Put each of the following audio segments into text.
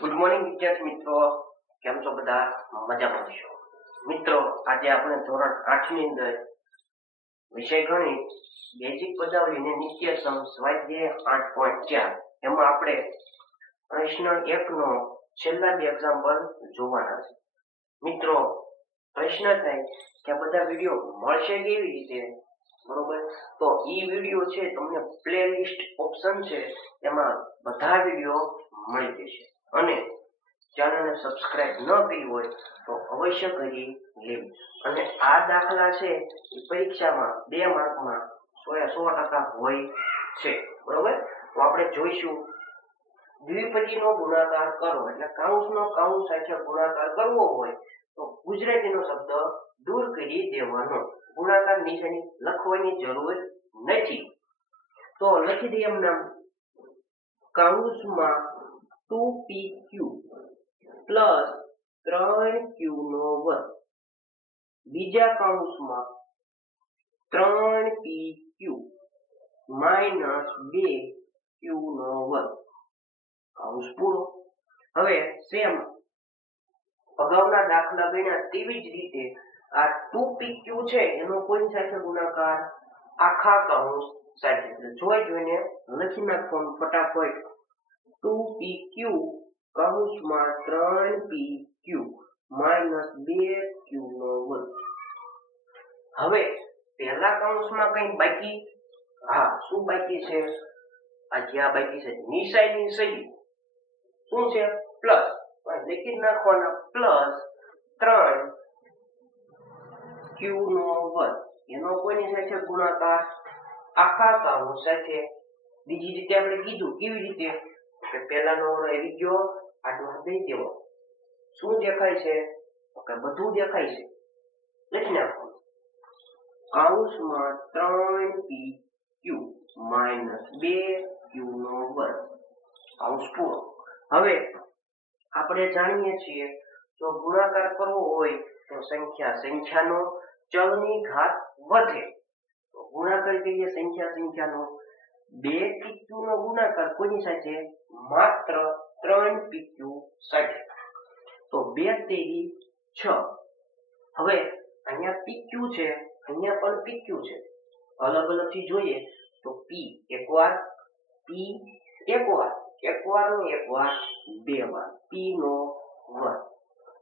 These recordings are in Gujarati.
ગુડ મોર્નિંગ વિદ્યાર્થી મિત્રો, કેમ છો બધા? મજામાં છો મિત્રો? આજે આપણે ધોરણ 8 ની અંદર વિષય ગણિત બેઝિક પદાવલી ને નિત્યસમ સ્વાધ્યાય 8.4 એમાં આપણે પ્રશ્ન 1 નો છેલ્લા બે એક્ઝામ્પલ જોવાના છે. મિત્રો પ્રશ્ન થાય કે આ બધા વિડિયો મળશે કેવી રીતે, બરોબર? તો ઈ વિડિયો છે તમને પ્લેલિસ્ટ ઓપ્શન છે એમાં બધા વિડિયો મળી જશે. અને ચેનલને સબસ્ક્રાઇબ ન કરી હોય તો અવશ્ય કરી લેવી. અને આ દાખલા છે એ પરીક્ષામાં 2 માર્કમાં 100% હોય છે, બરોબર? તો આપણે જોઈશું દ્વિપદીનો ગુણાકાર કરો એટલે કૌંસનો કૌંસ સાથે ગુણાકાર કરવો હોય તો ગુજરાતીનો શબ્દ દૂર કરી દેવાનો. ગુણાકાર નિશાની લખવાની જરૂર નથી. તો લખી દઈએ એમ નામ કૌંસમાં 2pq પ્લસ 3q નો વર્ગ, બીજા કૌંસમાં 3pq માઇનસ 2q નો વર્ગ, કૌંસ પૂરો. હવે સેમ અગાઉના દાખલા ગણ્યા તેવી જ રીતે આ 2pq છે એનો કોની સાથે ગુણાકાર? આખા કૌંસ સાથે. જોઈને લખી નાખવાનું ફટાફટ. 2pq કૌંસમાં 3pq માઇનસ 2q નો વર્ગ. હવે પહેલા કૌંસમાં કઈ બાકી? હા, શું બાકી છે? આ જ્યાં બાકી છે નિશાની સહી શું છે? પ્લસ. લખી નાખવાના પ્લસ 3q નો વર્ગ. એનો કોની સાથે ગુણાકાર? આખા કૌંસ સાથે. બીજી રીતે આપણે કીધું કેવી રીતે કે પહેલાનો આવી ગયો, આટલો દઈ દેવો. શું દેખાય છે? ઓકે, બધું દેખાય છે. લખી નાખો કૌંસમાં 3pq માઇનસ 2q નો વર્ગ, કૌંસ પૂરો. હવે આપણે જાણીએ છીએ જો ગુણાકાર કરવો હોય તો સંખ્યાનો ચલની ઘાત વધે તો ગુણાકાર કરીએ સંખ્યાનો. 2pq નો ગુણાકાર કોની સાથે? માત્ર 3pq સાથે. તો 2 તેરી 6. હવે અહીંયા pq છે, અહીંયા પણ pq છે. અલગ અલગથી જોઈએ તો p એકવાર, p એકવાર, એકવાર બે વાર, p નો વર્ગ.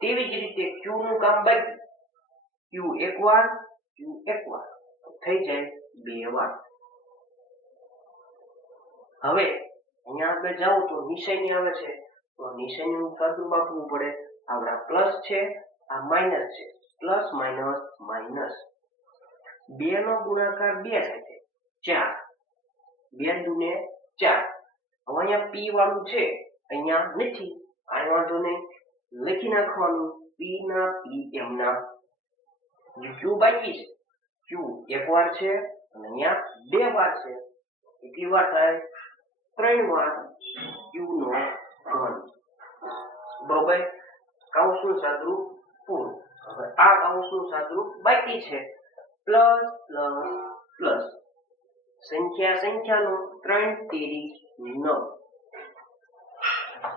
તેવી જ રીતે q નું કામ બાકી. q એકવાર, થઈ જાય 2 વાર. હવે અહીંયા આપણે જાવ તો નિશાની આવે છે તો નિશાનીનું સાદું આપવું પડે. આપણા પ્લસ છે, આ માઈનસ છે. Plus minus minus. 2 નો ગુણાકાર 2 સાથે 4. 2 દુને 4. હવે અહીંયા p વાળું છે, અહીંયા નથી. આ વાંધો નહીં, લખી નાખવાનું p ના p એમના. q બાકી છે. q એકવાર છે અને અહીંયા 2 વાર છે. કેટલી વાર થાય? 3 વાર q નો ઘન, બરોબર? કૌંસનું સાદુરૂપ પૂરું. હવે આ કૌંસનું સાદુરૂપ બાકી છે. Plus plus plus. સંખ્યાનો 3 તેરી 9.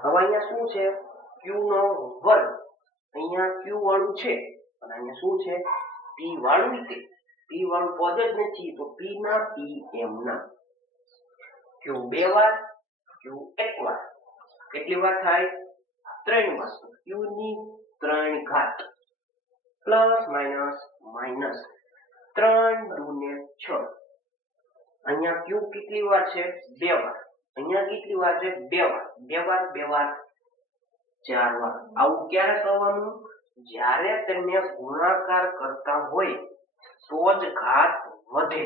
હવે અહીંયા શું છે? q નો વર્ગ. અહીંયા q વાળું છે અને અહીંયા શું છે? p વાળું છે. p વાળું પદ જ નથી તો p ના p એમના. q 2 વાર, q 1 વાર. કેટલી વાર થાય? 3 વાર. q ની 3 ઘાત. Plus minus minus. 3 દુને 6. અહીંયા q કેટલી વાર છે? 2 વાર. અહીંયા કેટલી વાર છે? 2 વાર. 2 વાર 4 વાર. આવું ક્યારે કરવાનું? જ્યારે તમે ગુણાકાર કરતા હોય તો જ ઘાત વધે.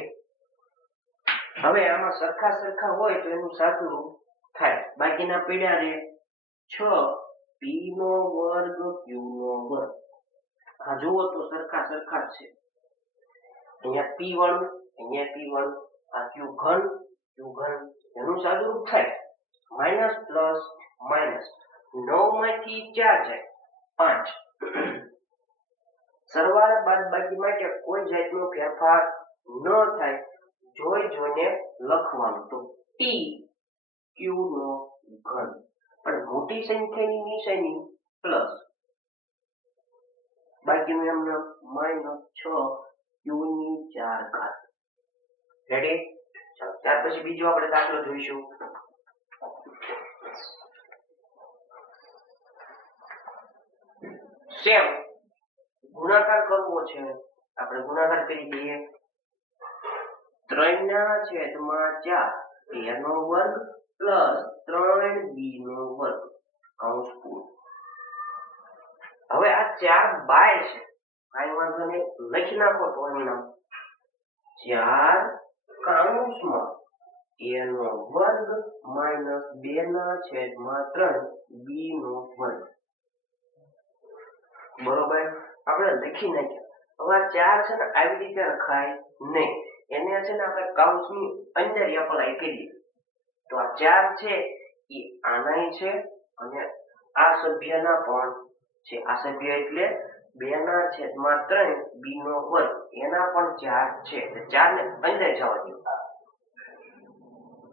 હવે આમાં સરખા હોય તો એનું સાદુરૂપ થાય. બાકીના પડ્યા રહે 6p નો વર્ગ q નો વર્ગ. આ જુઓ તો સરખા જ છે. અહીંયા p વાળું, અહીંયા p વાળું. આ q ઘન એનું સાદુરૂપ થાય માઈનસ પ્લસ માઈનસ. 9 માંથી 4 જાય 5. સરવાળા બાદબાકી માટે કોઈ જાતનો ફેરફાર ન થાય. જોઈને લખવાનું. તો t q નો ઘન પણ મોટી સંખ્યાની નિશાની પ્લસ, બાકીનું એમને -6 q⁴. રેડી? ચાલો ત્યાર પછી બીજો આપણે દાખલો જોઈશું. સેમ ગુણાકાર કરવો છે, આપણે ગુણાકાર કરી દઈએ. 3/4 a નો વર્ગ પ્લસ 3b નો વર્ગ કૌંસ પૂરું. હવે આ 4 બાય છે, કાંઈ વાંધો નહીં, લખી નાખો તો એમના 4 કૌંસમાં a નો વર્ગ માઇનસ 2/3 b નો વર્ગ. બરોબર, આપણે લખી નાખ્યા. હવે આ 4 છે ને આવી રીતે લખાય નહીં, એને છે ને આપણે કૌંસની અંદર એપ્લાય કરીએ તો આ 4 છે એ આનાય છે અને આ સભ્યના પણ છે. આ સભ્ય એટલે 2/3 b નો વર્ગ, એના પણ 4 છે, એટલે 4 ને અંદર જવા દો.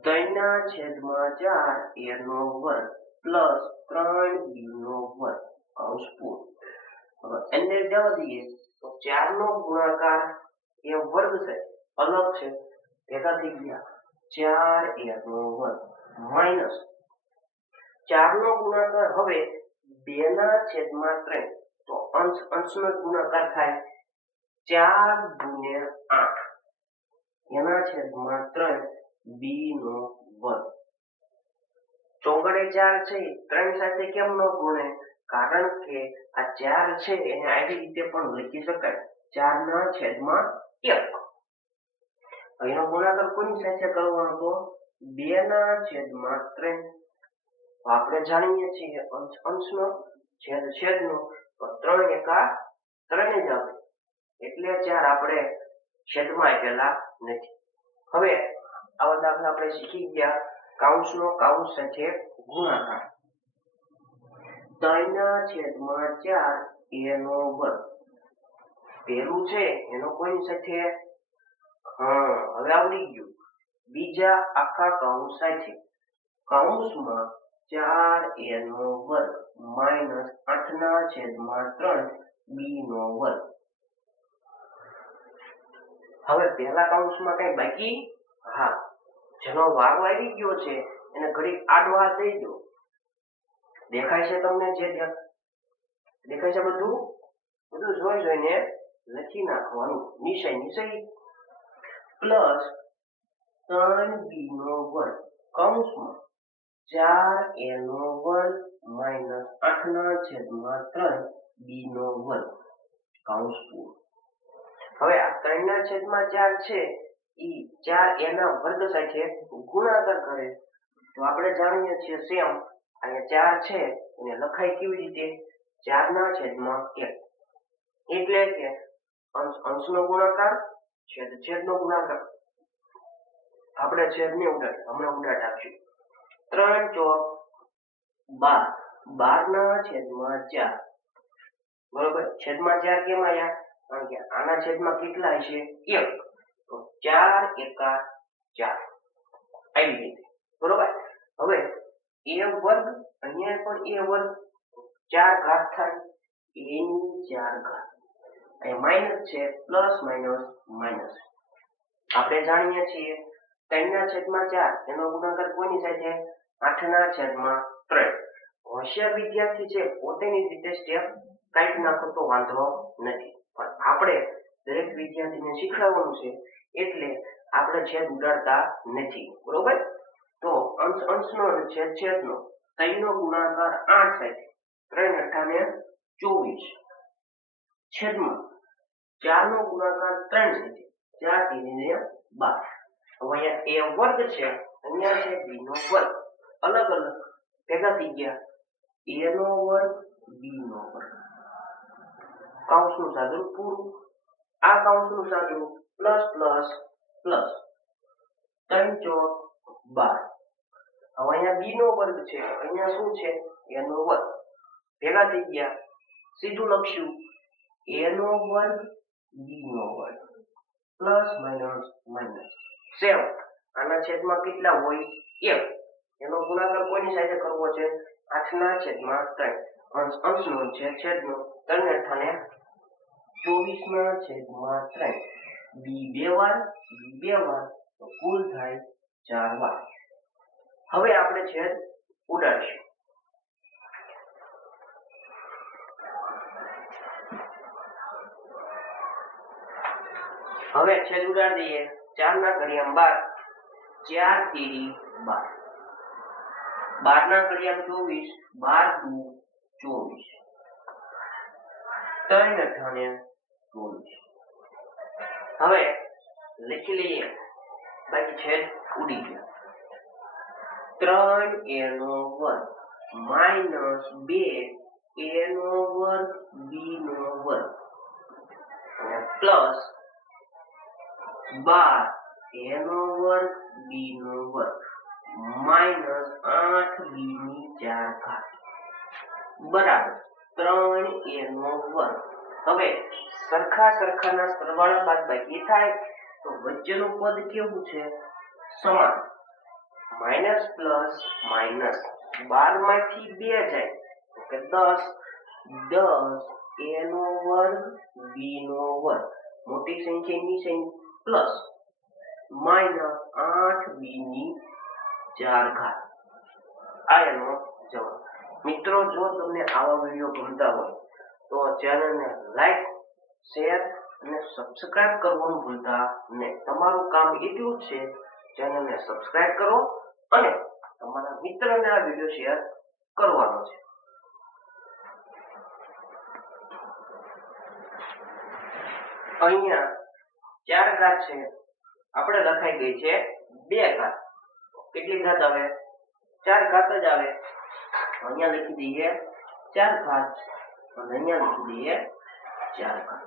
3/4 a નો વર્ગ પ્લસ 3b નો વર્ગ કૌંસ પૂરું. હવે અંદર જવા દઈએ તો 4 નો ગુણાકાર એ વર્ગ છે, અલગ છે, ભેગા થઈ ગયા 4a નો વર્ગ માઇનસ 4 નો ગુણાકાર હવે 2/3, તો અંશનો ગુણાકાર થાય 4 × 8 એના છેદમાં 3 b નો વર્ગ. ચોગડે 4 છે 3 સાથે કેમ ન ગુણે? કારણ કે આ 4 છે એને આવી રીતે પણ લખી શકાય 4/1. અહીંનો ગુણાકાર કોની સાથે કરવાનો હતો? 2/3. આપણે જાણીએ છીએ અંશનો છેદનો, તો 3 એકા 3 જ આવે, એટલે 4 આપણે છેદમાં આપેલા નથી. હવે આવા દાખલા આપણે શીખી ગયા. કૌંસનો કૌંસ સાથે ગુણાકાર. 3/4 a નો વર્ગ પેલું છે એનો કોની સાથે? હવે આવડી ગયું. બીજા આખા કૌંસ સાથે કૌંસમાં 4a નો વર્ગ માઇનસ 8/3 b નો વર્ગ. હવે પહેલા કૌંસમાં કઈ બાકી? હા, જેનો વારો આવી ગયો છે એને ઘડીક આડો હાથ દઈ દો. દેખાય છે તમને? જે દેખાય છે બધું જોઈને લખી નાખવાનું નિશય પ્લસ 3b નો વર્ગ કૌંસમાં 4a નો વર્ગ માઇનસ 8/3 b નો વર્ગ કૌંસ પૂરું. હવે આ 3/4 છે એ 4a ના વર્ગ સાથે ગુણાકાર કરે તો આપણે જાણીએ છીએ સેમ અહીંયા 4 છે એને લખાય કેવી રીતે? 4/1. એટલે કે અંશનો ગુણાકાર છેદનો ગુણાકાર. આપણે છેદને ઉડાડ હમણાં ઉડાડ આપશું. 3 × 12 12/4. બરોબર, છેદમાં 4 કેમ આવ્યા? કારણ કે આના છેદમાં કેટલા હશે? 1, તો 4 એકા 4 આવી રીતે. બરોબર, હવે a વર્ગ, અહીંયા પણ a વર્ગ 4 ઘાત થાય, a ની 4 ઘાત. અહીં માઇનસ છે, પ્લસ માઇનસ. આપણે જાણીએ છીએ 3/4 એનો ગુણાકાર કોની સાથે? 8/3. હોશિયાર વિદ્યાર્થી છે પોતાની રીતે સ્ટેપ કાઢી નાખો તો વાંધો નથી, પણ આપણે દરેક વિદ્યાર્થીને શીખવાડવાનું છે એટલે આપણે છેદ ઉડાડતા નથી. બરોબર, તો અંશનો અને છેદનો 3 નો ગુણાકાર 8 સાથે 3 × 8 = 24 છેદમાં 4 નો ગુણાકાર 3 સાથે 4 × 3 = 12. હવે અહીંયા a વર્ગ છે, અહીંયા છે b નો વર્ગ, અલગ અલગ ભેગા થઈ ગયા a નો વર્ગ b નો વર્ગ કૌંસનું સાદું પૂરું. આ કૌંસનું સાદું પ્લસ પ્લસ પ્લસ 3 × 12. હવે અહીંયા b નો વર્ગ છે, અહીંયા શું છે? a નો વર્ગ ભેગા થઈ ગયા, સીધું લખશું a નો વર્ગ b નો વર્ગ પ્લસ માઇનસ. સેમ આના છેદમાં કેટલા હોય? 1. એનો ગુણાકાર કોની સાથે કરવો છે? 8/3 અંશનો છે છેદનો 3 24/3 બી 2 વાર તો કુલ થાય 4 વાર. હવે આપણે છેદ ઉડાડીશું. હવે છેદ ઉડાડી દઈએ. 4 ના ઘડિયામાં 12 4 તેરી 12 12 ના ઘડિયામાં 24 12 દુ 24 3 અઠાણે 24. હવે લખી લઈએ. બાકી છેદ ઉડી ગયા. 3a² માઇનસ 2a² b² અને plus 12a² b² minus 8b4 બરાબર 3a². હવે સરખાના સરવાળા બાદબાકી થાય તો વચ્ચેનું પદ કેવું છે? સમાન. માઇનસ પ્લસ માઇનસ 12 માંથી 2 જાય તો કે 10 a² b² મોટી સંખ્યા નિશાની પ્લસ માઇનસ 8b4. આ એનો જવાબ. મિત્રો, જો તમને આવા વિડીયો ગમતા હોય તો ચેનલને લાઈક, શેર અને સબસ્ક્રાઇબ કરવાનું ભૂલતા નહીં. તમારું કામ એટલું જ છે, ચેનલને સબસ્ક્રાઇબ કરો અને તમારા મિત્રને આ વિડીયો શેર કરવાનો છે. અહીંયા 4 ઘાત છે, આપણે લખાઈ ગઈ છે 2 ઘાત. કેટલી ઘાત આવે? 4 ઘાત જ આવે. અહીંયા લખી દઈએ 4 ઘાત અને અહીંયા લખી દઈએ 4 ઘાત.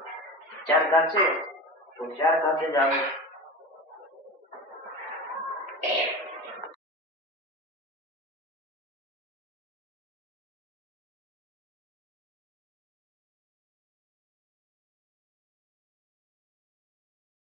4 ઘાત છે તો 4 ઘાત જ આવે.